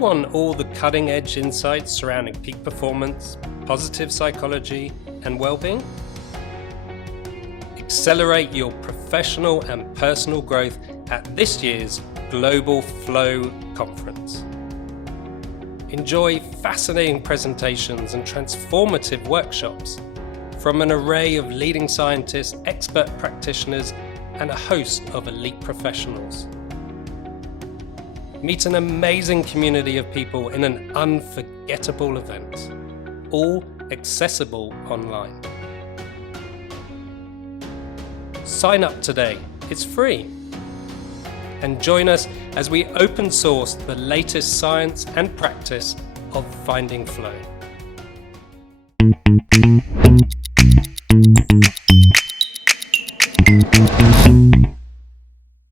want all the cutting-edge insights surrounding peak performance, positive psychology, and well-being? Accelerate your professional and personal growth at this year's Global Flow Conference. Enjoy fascinating presentations and transformative workshops from an array of leading scientists, expert practitioners, and a host of elite professionals. Meet an amazing community of people in an unforgettable event, all accessible online. Sign up today, it's free. And join us as we open source the latest science and practice of finding flow.